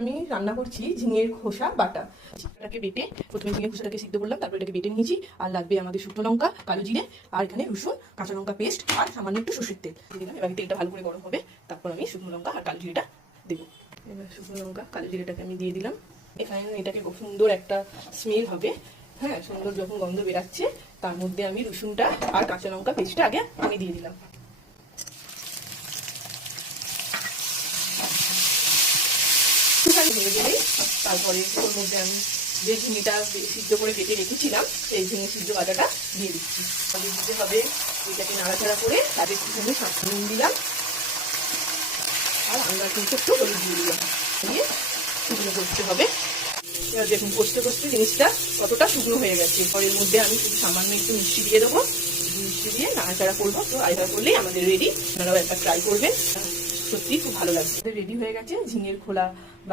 আমি রান্না করছি ঝিঙের খোসা বাটা। এটাকে বেটে প্রথমে ঝিঙের খোসাটাকে সিদ্ধ করলাম, তারপর এটাকে বেটে নিয়েছি। আর লাগবে আমাদের শুকনো লঙ্কা, কালো জিরে, আর এখানে রসুন, কাঁচা লঙ্কা পেস্ট, আর সামান্য একটু সর্ষের তেল দিলাম। এবার তেলটা ভালো করে গরম হবে, তারপর আমি শুকনো লঙ্কা আর কালো জিরেটা দেবো। এবার শুকনো লঙ্কা কালো জিরেটাকে আমি দিয়ে দিলাম। এখানে এটাকে খুব সুন্দর একটা স্মেল হবে। হ্যাঁ, সুন্দর যখন গন্ধ বেরাচ্ছে, তার মধ্যে আমি রসুনটা আর কাঁচা লঙ্কা পেস্টটা আগে আমি দিয়ে দিলাম। ভেঙে দিলেই তারপরে ওর মধ্যে আমি যে ঝিঙেটা সিদ্ধ করে কেটে রেখেছিলাম সেই ঝিঙে সিদ্ধ বাটাটা দিয়ে দিচ্ছি। দিতে হবে এটাকে নাড়াচাড়া করে তাদের একটুখানি নুন দিলাম আর আমরা কিন্তু একটু হলুদ দিয়ে দিলাম, দিয়ে শুকনো করতে হবে। এবার দেখুন কষতে কষতে জিনিসটা কতটা শুকনো হয়ে গেছে। এর মধ্যে আমি শুধু সামান্য একটু মিষ্টি দিয়ে দেবো। মিষ্টি দিয়ে নাড়াচাড়া করবো। তো আইডা করলেই আমাদের রেডি। আপনারাও একটা ট্রাই করবেন, সত্যি খুব ভালো লাগবে। রেডি হয়ে গেছে ঝিঙের খোলা বা